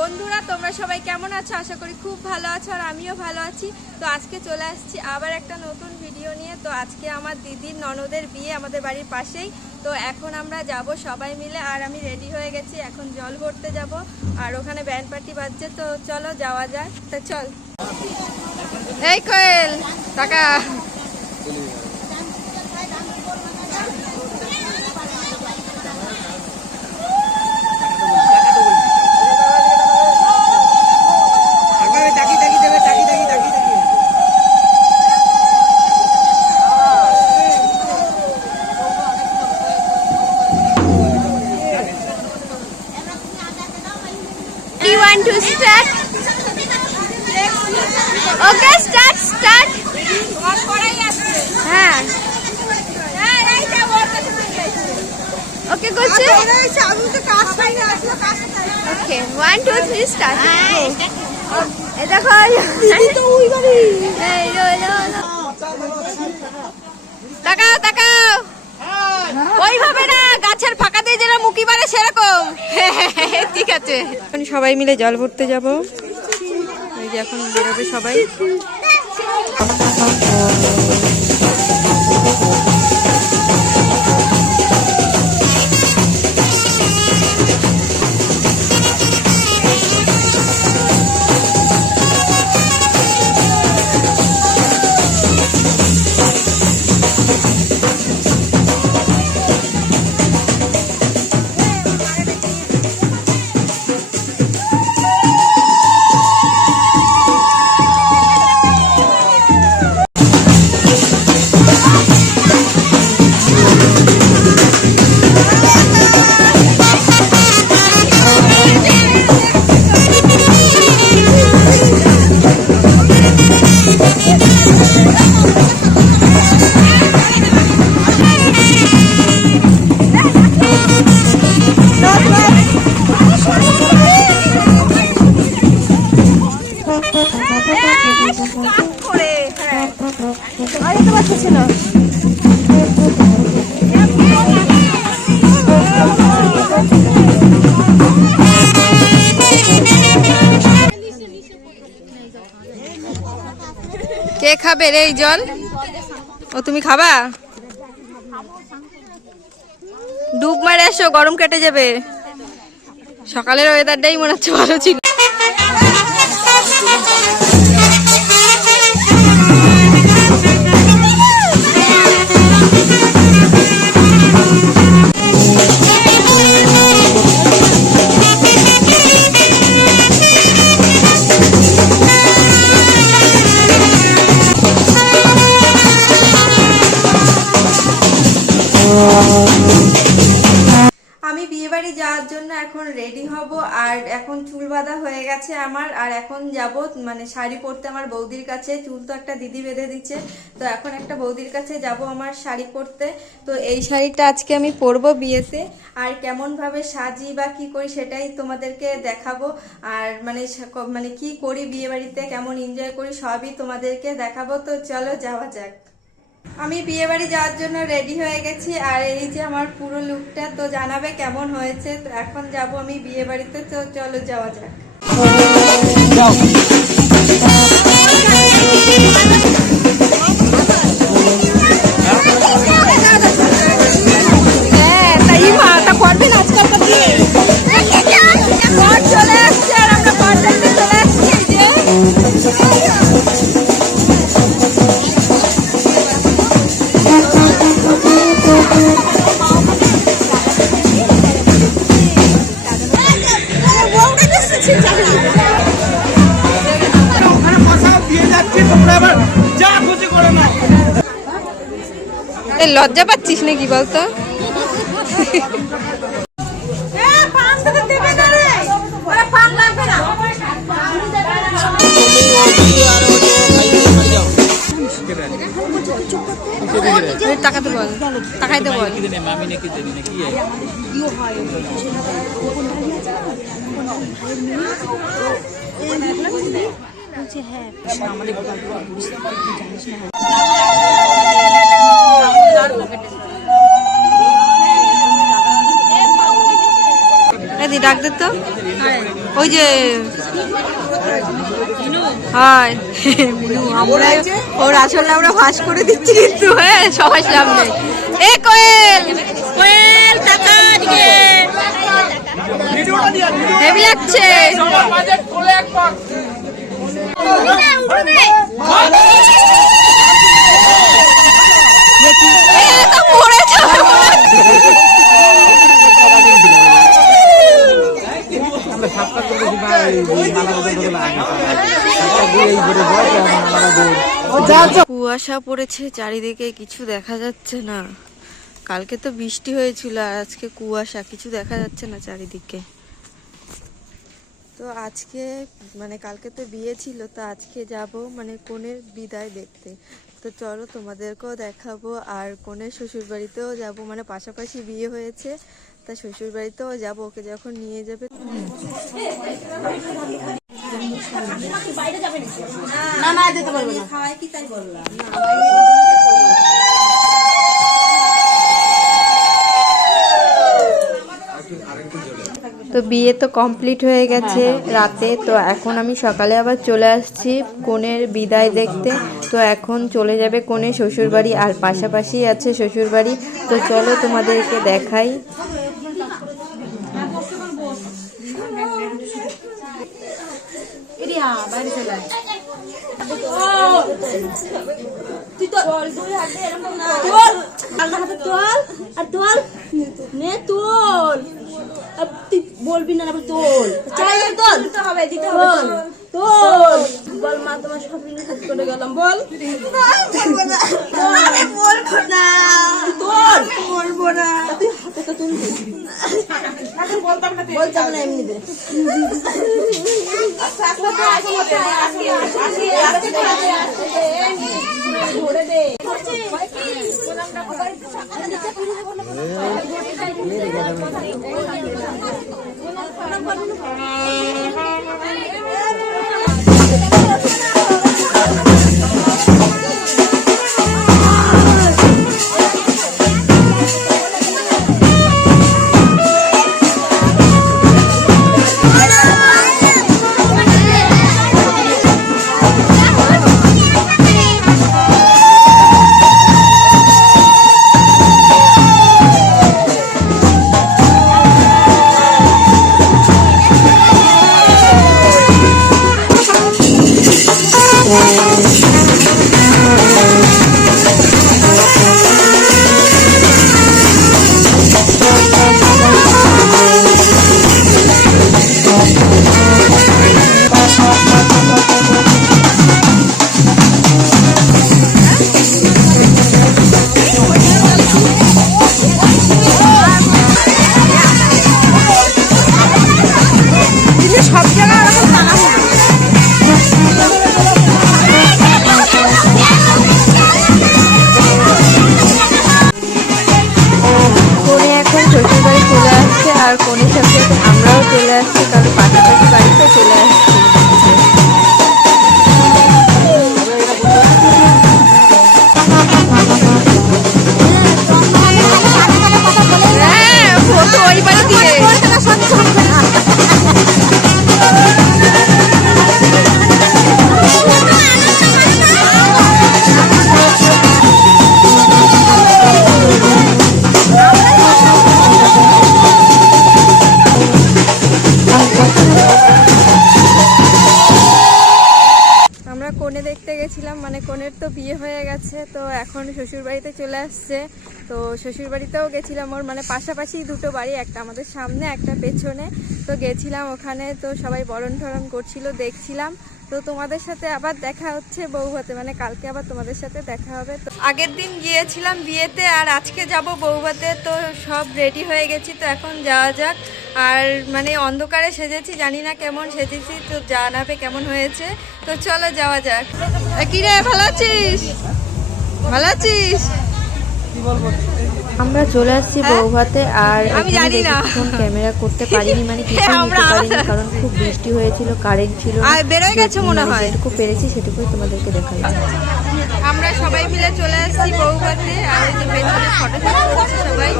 বন্ধুরা তোমরা সবাই কেমন আছো? আশা করি খুব ভালো আছো আর আমিও ভালো আছি। তো আজকে চলে আসছি আবার একটা নতুন ভিডিও নিয়ে। তো আজকে আমার দিদির ননদের বিয়ে আমাদের বাড়ির পাশেই। তো এখন আমরা যাব সবাই মিলে, আর আমি রেডি হয়ে গেছি, এখন জল ভরতে যাব আর ওখানে ব্যান্ড পার্টি বাজছে। তো চলো যাওয়া যায়। তো চল। এই কোয়েল টাকা to start. Okay, start. হ্যাঁ ওকে করছে। ওকে 1 2 3 স্টার্ট। এই দেখো তাকাও ওইভাবে না, গাছের ফাঁকা দিয়ে যেন মুখি মারে সেরকম। ঠিক আছে, এখন সবাই মিলে জল ভরতে যাব। এই যে এখন বেরোবে সবাই। কে খাবে রে এই জল? ও তুমি খাবা? ডুব মারে এসো, গরম কেটে যাবে। সকালের ওয়েদারটাই মনে হচ্ছে ভালো ছিল। আমি বিয়ে বাড়ি যাওয়ার জন্য এখন রেডি হব, আর এখন চুল বাঁধা হয়ে গেছে আমার, আর এখন যাব মানে শাড়ি পরতে আমার বৌদির কাছে। চুল তো একটা দিদি বেঁধে দিচ্ছে, তো এখন একটা বৌদির কাছে যাব আমার শাড়ি পরতে। তো এই শাড়িটা আজকে আমি পরবো বিয়েতে, আর কেমন ভাবে সাজি বা কি করি সেটাই তোমাদেরকে দেখাবো। আর মানে কি করি বিয়ে বাড়িতে, কেমন এনজয় করি সবই তোমাদেরকে দেখাবো। তো চলো যাওয়া যাক। আমি বিয়ে বাড়ি যাওয়ার জন্য রেডি হয়ে গেছি, আর এই যে আমার পুরো লুকটা। তো জানাবে কেমন হয়েছে। তো এখন যাব আমি বিয়ে বাড়িতে। তো চলো যাওয়া যাক। হ্যাঁ তাই মাটা করবেন আজকালকার দিনে। চলে আসছে আর আমরা পার্লারে চলে আসছি। লজ্জা পাচ্ছিস নাকি বলতো? টাকাতে বল, টাকাইতে বল। দি ডাক দে তো ওই যে হাই আমরা ওর আসলে আমরা ফাঁস করে দিচ্ছি কিন্তু হ্যাঁ সবাই সামনে এ কোয়েল কোয়েল টাকা দিকে হেভি লাগছে কুয়াশা পড়েছে চারিদিকে, কিছু দেখা যাচ্ছে না। কালকে তো বৃষ্টি হয়েছিল আর আজকে কুয়াশা, কিছু দেখা যাচ্ছে না চারিদিকে। তো আজকে মানে কালকে তো বিয়ে ছিল, তো আজকে যাব মানে কনের বিদায় দেখতে। তো চলো তোমাদেরকেও দেখাবো, আর কনের শ্বশুর বাড়িতেও যাবো, মানে পাশাপাশি বিয়ে হয়েছে, তা শ্বশুর বাড়িতেও যাবো, ওকে যখন নিয়ে যাবে। তো বিয়ে তো কমপ্লিট হয়ে গেছে রাতে, তো এখন আমি সকালে আবার চলে আসছি কনের বিদায় দেখতে। তো এখন চলে যাবে কনের শ্বশুরবাড়ি, আর পাশাপাশি আছে শ্বশুরবাড়ি। তো চলো তোমাদেরকে দেখাই। বলবি না তোল হবে তোল বল মা তোমার সব করে গেলাম বল বলবো না বলতাম না এমনি দে ধরে দে মানে কনের তো বিয়ে হয়ে গেছে, তো এখন শ্বশুর বাড়িতে চলে আসছে। তো শ্বশুর বাড়িতেও গেছিলাম, ওর মানে পাশাপাশি দুটো বাড়ি, একটা আমাদের সামনে একটা পেছনে। তো গেছিলাম ওখানে, তো সবাই বরণ ঠরণ করছিল, দেখছিলাম। তো তোমাদের সাথে আবার দেখা হচ্ছে বৌভাতে, মানে কালকে আবার তোমাদের সাথে দেখা হবে। তো আগের দিন গিয়েছিলাম বিয়েতে, আর আজকে যাব বৌভাতে। তো সব রেডি হয়ে গেছি, তো এখন যাওয়া যাক। আর মানে অন্ধকারে সেজেছি, জানি না কেমন সেজেছি, তো জানাবে কেমন হয়েছে। তো চলো যাওয়া যাক। কি রে, ভালো আছিস? ভালো আছিস? আমরা চলে আসছি বৌভাতে, আর আমি জানি না ক্যামেরা করতে পারিনি, মানে কিছু নিতে পারিনি, কারণ খুব বৃষ্টি হয়েছিল, কারেন্ট ছিল না। বেরোয় গেছে মনে হয়, যেটুকু পেরেছি সেটুকুই তোমাদেরকে দেখাই। আমরা সবাই মিলে চলে আসছি বৌভাতে, আর এই যে পেছনে ফটো করছে সবাই।